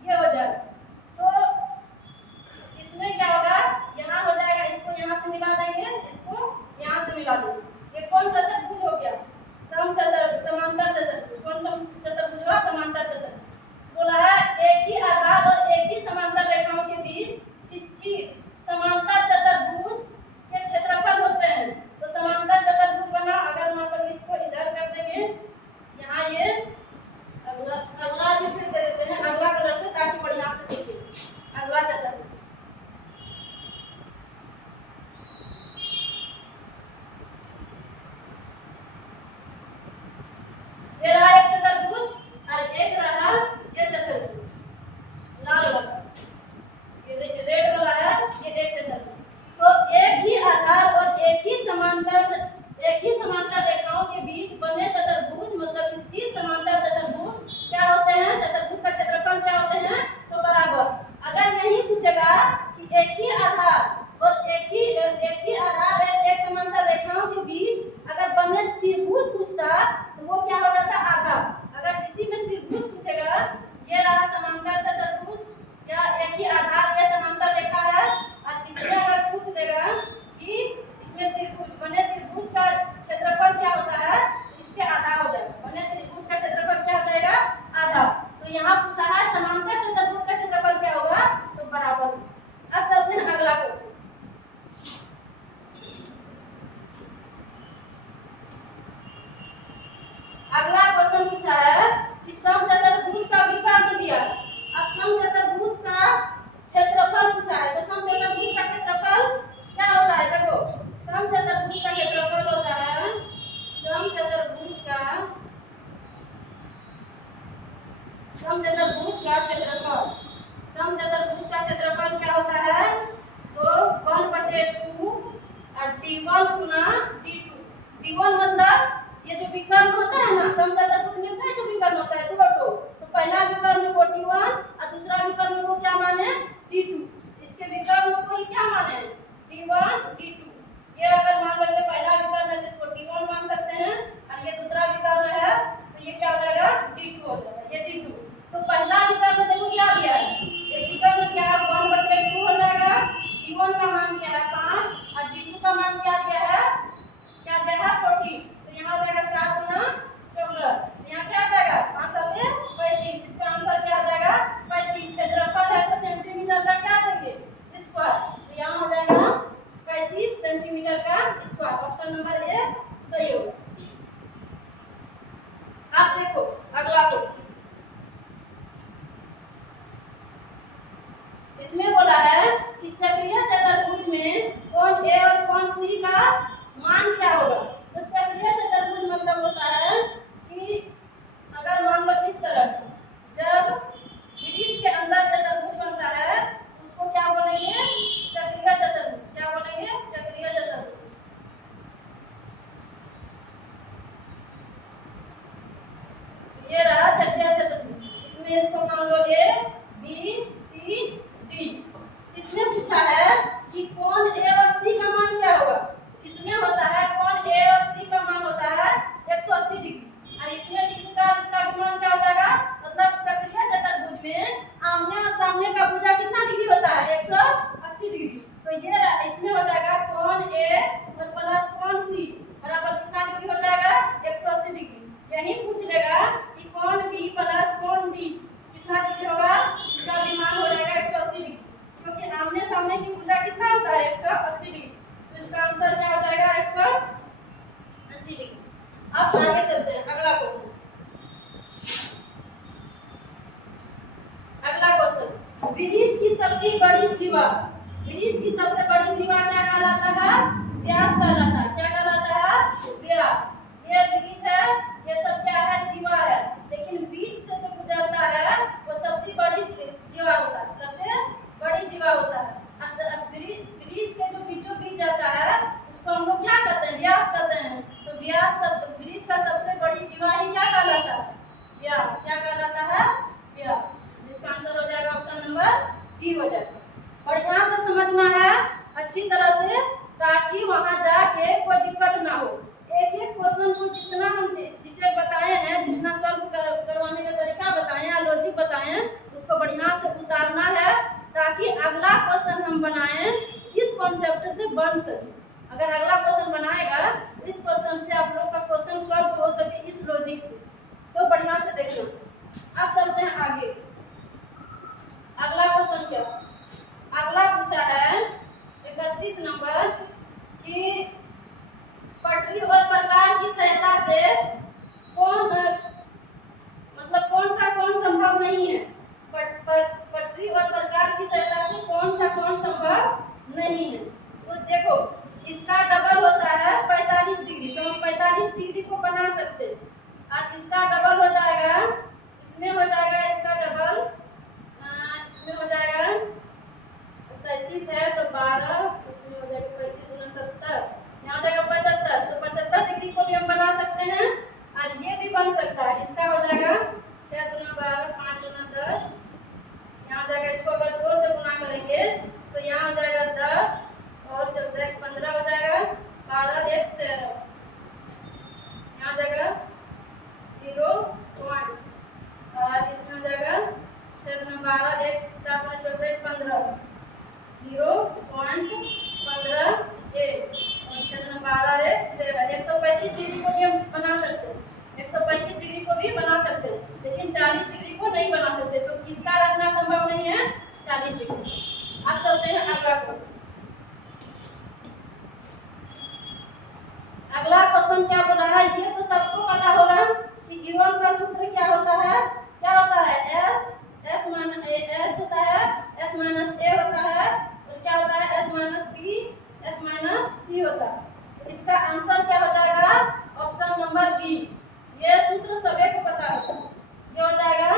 ये हो जाएगा। तो इसमें क्या होगा? यहाँ हो जाएगा, इसको यहाँ से मिला देंगे, इसको यहाँ से मिला देंगे। ये कौन चतुर्भुज हो गया? समांतर चतुर्भुज। कौन चतुर्भुज हुआ? समांतर चतुर्भुज। बोला है एक ही आधार और एक ही समांतर रेखाओं के बीच स्थित समांतर चतुर्भुज के क्षेत्रफल होते हैं। तो समांतर चतुर्भुज बना। अगर मान लो इसको इधर कर देंगे, यहाँ ये अगला जिसे दे देते हैं अगला कलर से, ताकि बढ़िया से दिखे। अगला चतुर्भुज ये रहा एक चतुर्भुज और एक रहा ये चतुर्भुज लाल वाला, ये रेड वाला है, ये एक चतुर्भुज। तो एक ही आधार और एक ही समांतर रेखाओं के बीच बने चतुर्भुज मतलब स्थित समांतर चतुर्भुज क्या होते हैं? चतुर्भुज का क्षेत्रफल क्या होते हैं? तो बराबर। अगर यही पूछेगा कि एक ही आधार और एक आधार एक समांतर रेखाओं के बीच अगर बने त्रिभुज पूछता तो वो क्या हो जाता? आधा। अगर इसी में त्रिभुज पूछेगा, ये रहा समांतर चतुर्भुज, क्या एक ही आधार या समांतर रेखा है, और इसमें अगर पूछ देगा कि इसमें त्रिभुज बने, त्रिभुज का क्षेत्रफल क्या होता है? इसके आधा हो जाएगा। बने त्रिभुज का क्षेत्रफल क्या हो जाएगा? आधा। तो यहाँ पूछा है समांतर चतुर्भुज का क्षेत्रफल क्या होगा? तो बराबर। अब चलते हैं अगला क्वेश्चन। अगला क्वेश्चन पूछा है कि समचतुर्भुज का विकर्ण दिया। अब समचतुर्भुज का क्षेत्रफल पूछा है। तो समचतुर्भुज का क्षेत्रफल क्या होता है? देखो समचतुर्भुज का क्षेत्रफल होता है, समचतुर्भुज का क्षेत्रफल क्या होता है? तो 1/2 और d1 गुना d2। d1 मतलब ये जो विकर्ण होता है ना, समचतुर्भुज में कई तो विकर्ण होता है, दो। तो पहला विकर्ण को d1 और दूसरा विकर्ण को क्या माने? d2। इसके विकर्ण को ही क्या माने? d1 d2। ये अगर मान लो ये पहला विकर्ण है जिसको d1 मान सकते हैं, और ये दूसरा विकर्ण है तो ये क्या हो जाएगा? d2 हो जाएगा। ये d2। तो पहला विकर्ण देखो क्या दिया है? ये विकर्ण क्या है? 1/2 हो जाएगा। d1 का मान क्या है? 5 और d2 का मान क्या दिया है? क्या दिया है? 14। तो यहाँ हो जाएगा 7 गुना 14। यहाँ क्या आ जाएगा? 5 7 35। इसका आंसर क्या आ जाएगा? 35। क्षेत्रफल है तो सेंटीमीटर का क्या देंगे? स्क्वायर। तो यहाँ हो जाएगा 35 सेंटीमीटर का स्क्वायर। ऑप्शन नंबर ए सही होगा। आप देखो अगला क्वेश्चन। इसमें बोला है कि चक्रीय चतुर्भुज में कौन ए और कौन सी का मान क्या होगा? तो चक्रीय चतुर्भुज मतलब होता है कि अगर मान लो इस तरह जब वृत्त के अंदर चतुर्भुज बनता है उसको क्या बोलेंगे? चक्रीय चतुर्भुज। क्या बोलेंगे? चक्रीय चतुर्भुज। ये रहा चक्रीय चतुर्भुज। इसमें इसको मान लो ए बी सी डी। इसमें पूछा है कि कौन ए और सी का मान क्या होगा? इसमें होता है कौन ए और सी का मान होता है 180 डिग्री, और इसमें भी इसका भी मान क्या हो जाएगा? मतलब चक्रीय चतुर्भुज में आमने और सामने का भुजा कितना डिग्री होता है? 180 डिग्री। तो ये इसमें हो जाएगा कौन ए और प्लस कौन सी बराबर कितना डिग्री हो जाएगा? 180 डिग्री। यही पूछ लेगा कि कौन बी प्लस कौन डी कितना डिग्री होगा? इसका भी मान हो जाएगा 180 डिग्री, क्योंकि आमने सामने की भुजा कितना होता है? 180 डिग्री। तो इसका आंसर क्या हो जाएगा? 180 डिग्री। अब आगे चलते हैं अगला क्वेश्चन। अगला क्वेश्चन वृत्त की सबसे बड़ी जीवा, वृत्त की सबसे बड़ी जीवा क्या कहलाता है? व्यास कहलाता है। क्या कहलाता है? व्यास। ये वृत्त है, ये सब क्या है? जीवा है। लेकिन बीच से जो गुजरता है वो सबसे बड़ी जीवा होता है, सबसे बड़ी जीवा होता है। वृत्त के जो बीचों बीच जाता है उसको हम लोग क्या कहते हैं? व्यास कहते हैं। तो व्यास वृत्त का सबसे बड़ी जीवा ही क्या कहलाता है? व्यास। क्या कहलाता है? व्यास। इसका आंसर हो जाएगा ऑप्शन नंबर डी हो जाएगा। बढ़िया से समझना है अच्छी तरह से, ताकि वहां जाके कोई दिक्कत ना हो। एक एक क्वेश्चन को जितना हम डिटेल बताए हैं, जितना सॉल्व करवाने का तरीका बताए हैं, लॉजिक बताए हैं, उसको बढ़िया से उतारना है ताकि अगला क्वेश्चन हम बनाएं इस कॉन्सेप्ट से बन सके। अगर अगला क्वेश्चन बनाएगा इस क्वेश्चन से आप लोग का क्वेश्चन सॉल्व हो सके इस लॉजिक से, तो बढ़िया से देखना। अब चलते हैं आगे। अगला क्वेश्चन क्या? अगला पूछा है 31 नंबर कि पटरी और प्रकार की सहायता से कौन संभव नहीं है? पटरी और प्रकार की सहायता से कौन संभव नहीं है? तो देखो, इसका डबल होता है 45 डिग्री, तो हम 45 डिग्री को बना सकते हैं। और इसका डबल हो जाएगा, इसमें हो जाएगा इसका डबल, इसमें हो जाएगा 37 है तो 12, इसमें हो जाएगा 35 गुना 70, यहाँ हो जाएगा 75, तो 75 डिग्री को भी हम बना सकते हैं। और ये भी बन सकता है, इसका हो जाएगा 6 गुना 12, 5 गुना 10, यहाँ हो जाएगा, इसको अगर 2 से गुना करेंगे तो यहाँ हो जाएगा 10 और 14 15 हो जाएगा, 12 1 13, यहाँ हो जाएगा 0 1, और इसमें हो जाएगा 6 गुना 12 1 7 गुना 14 15, 0.15 1 और 6 गुना 12 1 13। 135 डिग्री को भी हम बना सकते हैं, 135 डिग्री को भी बना सकते हैं, लेकिन 40 डिग्री को नहीं बना सकते। तो किसका रचना संभव नहीं है? 40 डिग्री। अब चलते हैं अगला क्वेश्चन। अगला क्वेश्चन क्या बोला है? ये तो सबको पता होगा कि इवन का सूत्र क्या होता है? क्या होता है? S होता है, S माइनस A होता है, और क्या होता है? S minus B, S minus C होता है। तो इसका आंसर क्या हो जाएगा? Option number B. ये सूत्र सभी को पता है। ये हो जाएगा,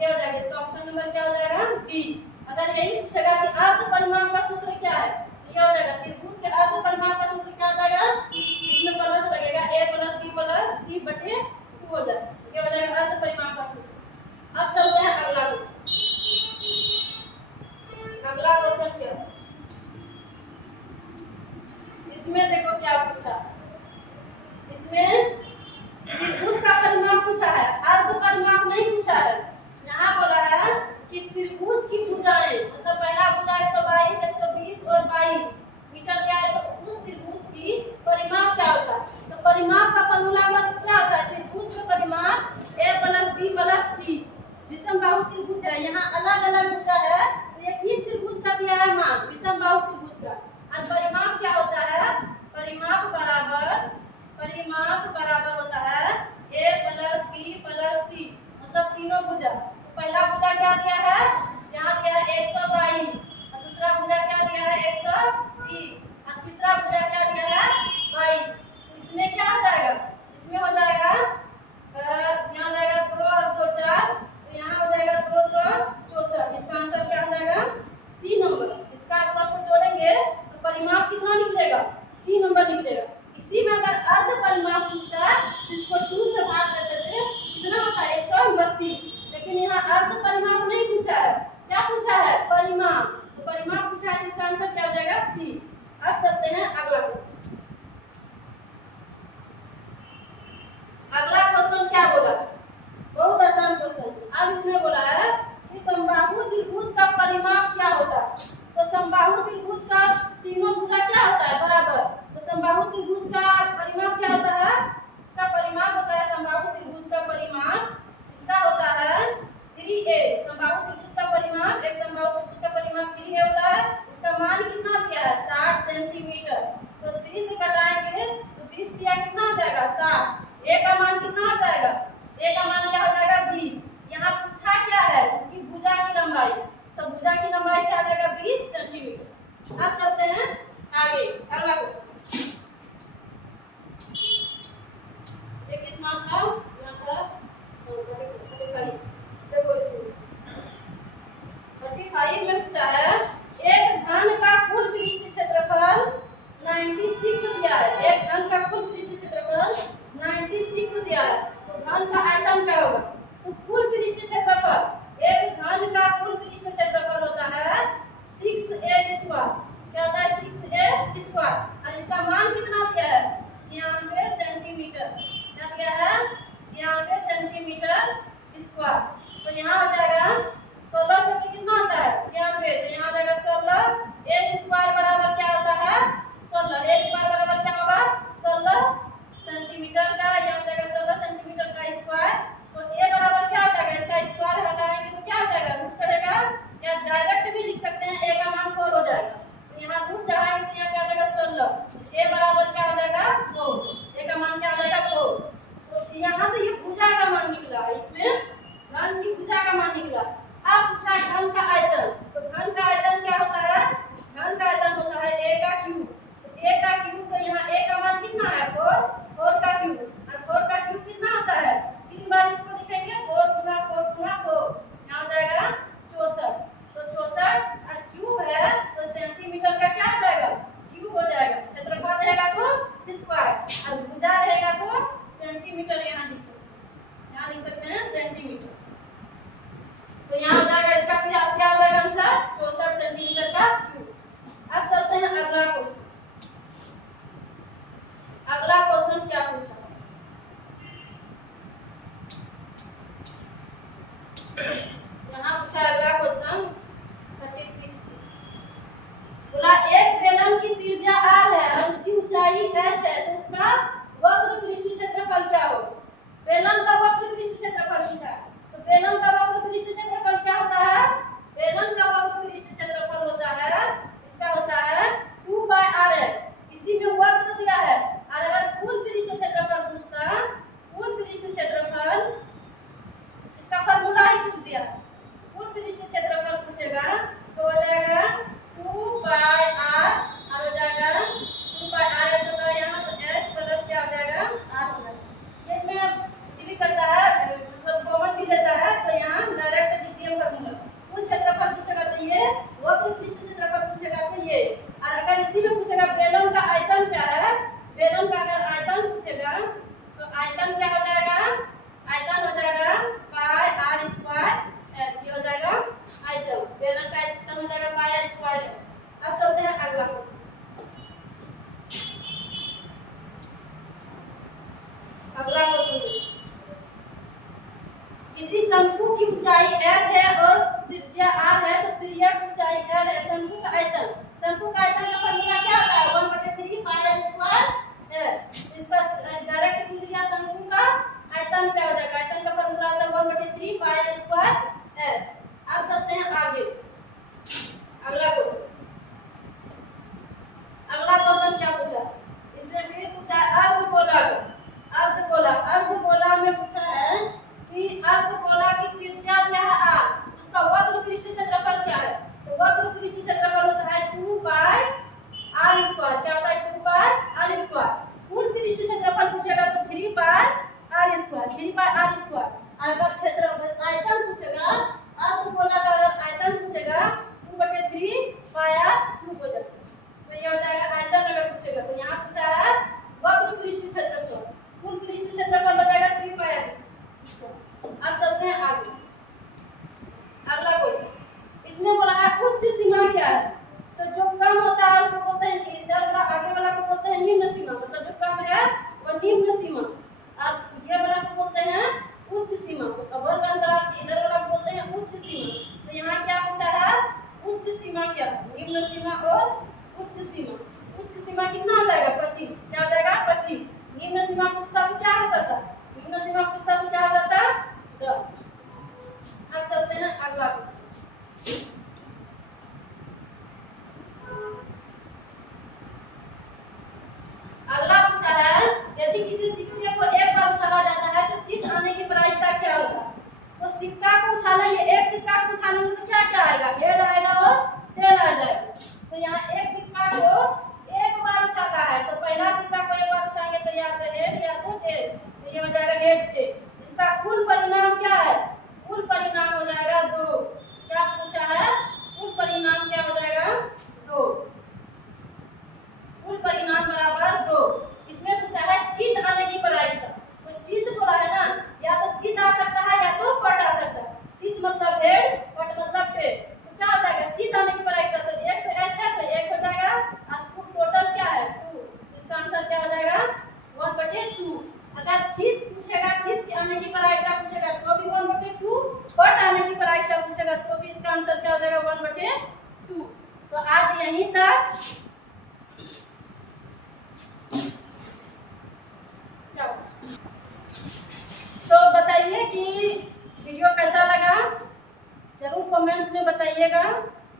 ये हो जाएगा, इसका ऑप्शन नंबर क्या हो जाएगा? बी। अगर यही पूछेगा कि अर्ध परिमाप का सूत्र क्या है, ये हो जाएगा त्रिभुज के अर्ध परिमाप का सूत्र क्या हो जाएगा? इसमें प्लस लगेगा, a plus b plus c बटे 2 हो जाएगा, ये हो जाएगा अर्ध परिमाप का सूत्र। अब चलते हैं अगला क्वेश्चन। अगला क्वेश्चन क्या है? इसमें देखो क्या पूछा, इसमें त्रिभुज का परिमाप पूछा है, अर्ध परिमाप नहीं पूछा है। यहाँ बोला है कि त्रिभुज की भुजाएं, मतलब पहला भुजा 122 120 और 22 मीटर क्या है, तो उस त्रिभुज की परिमाप क्या होता है? तो परिमाप का फॉर्मूला क्या होता है? त्रिभुज का परिमाप a plus b plus c। विषमबाहु त्रिभुज है, यहाँ अलग अलग भुजा है, तो ये किस त्रिभुज का दिया है मान? विषमबाहु त्रिभुज का। और परिमाप क्या होता है? परिमाप बराबर होता है a plus b plus c, मतलब तीनों भुजा। तो पहला भुजा क्या दिया है? यहाँ दिया है 122, और दूसरा भुजा क्या दिया है? 120, और तीसरा भुजा क्या दिया है? 22। इसमें क्या हो जाएगा? इसमें हो जाएगा यहाँ हो जाएगा 2 और 2 4, तो यहाँ हो जाएगा 264। इसका आंसर क्या हो जाएगा? C number. इसका सबको जोड़ेंगे तो परिमाप कितना निकलेगा? सी नंबर निकलेगा। इसी में अगर अर्ध परिमाप पूछता है तो इसको 2 से भाग देते थे, कितना होता है? 132। लेकिन यहाँ अर्ध परिमाप नहीं पूछा है, क्या पूछा है? परिमाप। तो परिमाप पूछा है, इसका आंसर क्या हो जाएगा? सी। अब चलते हैं अगला क्वेश्चन। अगला क्वेश्चन क्या बोला? बहुत आसान क्वेश्चन। अब इसमें बोला है कि समबाहु त्रिभुज का परिमाप क्या होता है? तो समबाहु त्रिभुज का तीनों भुजा क्या होता है? बराबर। तो समबाहु त्रिभुज का परिमाप क्या होता है? इसका परिमाप होता है, समबाहु त्रिभुज का परिमाप इसका होता है 3a। समबाहु त्रिभुज का परिमाप, एक समबाहु त्रिभुज का परिमाप 3a होता है। इसका मान कितना दिया है? 60 सेंटीमीटर। तो 3 से घटाएंगे तो 20 दिया, कितना हो जाएगा? 60। a का मान कितना हो जाएगा? a का मान क्या हो जाएगा? 20। यहाँ पूछा क्या है? इसकी भुजा की लंबाई। तो भुजा की लंबाई क्या आ जाएगा 20 सेंटीमीटर। अब चलते हैं आगे अगला क्वेश्चन। ये कितना था, यहाँ था 35। देखो इसमें 35 में पूछा है एक घन का कुल पृष्ठ क्षेत्रफल 96 दिया है। एक घन का कुल पृष्ठ क्षेत्रफल 96 दिया है, तो घन का आयतन क्या होगा? तो कुल पृष्ठ क्षेत्रफल, एक घन का कुल पृष्ठ क्षेत्रफल होता है 6a²। क्या होता है 6a², और इसका मान कितना दिया है 96 सेंटीमीटर। क्या दिया है 96 सेंटीमीटर स्क्वायर। तो यहाँ हो जाएगा 16 चौकी कितना होता है 96, तो यहाँ हो जाएगा 16 a² बराबर क्या होता है 16। a² बराबर क्या होगा 16 सेंटीमीटर का, यहाँ हो जाएगा 16 सेंटीमीटर का स्क्वायर। तो a बराबर क्या हो जाएगा, इसका स्क्वायर हटाएंगे तो क्या हो जाएगा रूट चढ़ेगा, या डायरेक्ट भी लिख सकते हैं a का मान 4 हो जाएगा। तो यहाँ रूट चढ़ाएंगे तो यहाँ क्या हो जाएगा 16, a बराबर क्या हो जाएगा 4, a का मान क्या हो जाएगा 4। तो यहाँ तो ये भुजा का मान निकला है, इसमें घन की भुजा का मान निकला। अब पूछा घन का आयतन, तो घन का आयतन क्या होता है, घन का आयतन होता है a का क्यूब। तो a का क्यूब, तो यहाँ a का मान कितना है 4, 4 का क्यूब, और 4 का क्यूब कितना होता है, 3 बार इसको लिखेंगे 4 गुना 4 गुना 4, यहाँ हो जाएगा 64। तो 64 और क्यूब है तो सेंटीमीटर का क्या हो जाएगा क्यूब हो जाएगा। क्षेत्रफल रहेगा तो स्क्वायर, और भुजा रहेगा तो सेंटीमीटर, यहाँ लिख सकते हैं, यहाँ लिख सकते हैं सेंटीमीटर। तो यहाँ हो जाएगा इसका क्या हो जाएगा आंसर 64 सेंटीमीटर का क्यूब। अब चलते हैं अगला क्वेश्चन। अगला क्वेश्चन क्या पूछा, यहाँ पूछा अगला क्वेश्चन 36। बोला एक बेलन की त्रिज्या r है और उसकी ऊंचाई h है, तो उसका वक्र पृष्ठ क्षेत्रफल क्या होगा? बेलन का वक्र पृष्ठ क्षेत्रफल पूछा है। तो बेलन का वक्र पृष्ठ क्षेत्रफल क्या होता है, बेलन का वक्र पृष्ठ क्षेत्रफल होता है, इसका होता है 2/rh। इसी में वक्र दिया है, और अगर कुल पृष्ठ क्षेत्रफल पूछता, कुल पृष्ठ क्षेत्रफल, इसका फार्मूला ही पूछ दिया, कुल पृष्ठ क्षेत्रफल पूछेगा तो हो जाएगा 2/r, और हो जाएगा 2/rh होगा यहाँ, तो h प्लस क्या हो जाएगा r हो जाएगा। ये इसमें भी करता है, मतलब कॉमन भी लेता है, तो यहाँ डायरेक्ट लिख दिया फार्मूला। कुल क्षेत्रफल पूछेगा तो ये, वक्र पृष्ठ क्षेत्रफल पूछेगा तो ये, और अगर इसी में पूछेगा बेलन का आयतन क्या है, बेलन का अगर आयतन पूछेगा तो आयतन क्या हो जाएगा, आयतन हो जाएगा πr²h, ये हो जाएगा आयतन, बेलन का आयतन हो जाएगा πr²h। अब चलते हैं अगला क्वेश्चन। अगला क्वेश्चन, किसी शंकु की ऊंचाई h है और त्रिज्या r है, तो त्रिज्या की ऊंचाई l है। शंकु का आयतन, शंकु का आयतन का फार्मूला क्या होता है 1/3 πr²h। इसका डायरेक्ट पूछ लिया, शंकु का आयतन क्या हो जाएगा, आयतन का फार्मूला होता है 1/3 πr²h। अब चलते हैं आगे अगला क्वेश्चन। अगला क्वेश्चन क्या पूछा, इसमें फिर पूछा अर्धगोलक। अर्धगोला में पूछा है कि अर्धगोला की त्रिज्या क्या है r, उसका वक्र पृष्ठ क्षेत्रफल क्या है। तो वक्र पृष्ठ क्षेत्रफल होता है 2/r²। क्या होता है 2/r²। कुल पृष्ठ क्षेत्रफल पूछेगा तो 3/r², 3/r²। और अगर क्षेत्र आयतन पूछेगा, अर्धगोला का अगर आयतन पूछेगा 2/3 πr³ हो जाता है। तो ये हो जाएगा आयतन अगर पूछेगा, तो यहाँ पूछा है वक्र पृष्ठ क्षेत्रफल, कुल पृष्ठ क्षेत्रफल हो जाएगा 3/r²। अब चलते हैं आगे अगला क्वेश्चन। इसमें बोला है उच्च सीमा क्या है, तो जो कम होता है उसको बोलते हैं, इधर का आगे वाला को बोलते हैं निम्न सीमा, मतलब जो कम है वो निम्न सीमा, और ये वाला को बोलते हैं उच्च सीमा। तो अवर का अंतराल इधर वाला को बोलते हैं उच्च सीमा। तो यहाँ क्या पूछा है उच्च सीमा क्या है, निम्न सीमा और उच्च सीमा। उच्च सीमा कितना हो जाएगा 25, क्या हो जाएगा 25। निम्न सीमा पूछता तो क्या होता था, निम्न सीमा पूछता तो क्या हो जाता 10। अब चलते हैं अगला क्वेश्चन। अगला पूछा है यदि किसी सिक्के को एक बार उछाला जाता है तो जीत आने की प्रायिकता क्या होगा। तो सिक्का को उछालेंगे, एक सिक्का को उछालेंगे तो क्या क्या आएगा, हेड आएगा, पूछेगा, चित आने की प्रायिकता पूछेगा तो भी 1/2, बट आने की प्रायिकता पूछेगा तो भी इसका आंसर क्या हो जाएगा 1/2। तो आज यहीं तक। तो बताइए कि वीडियो कैसा लगा, जरूर कमेंट्स में बताइएगा।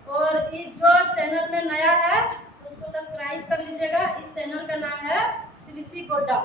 और इस जो चैनल में नया है तो उसको सब्सक्राइब कर लीजिएगा। इस चैनल का नाम है CBC गोड्डा।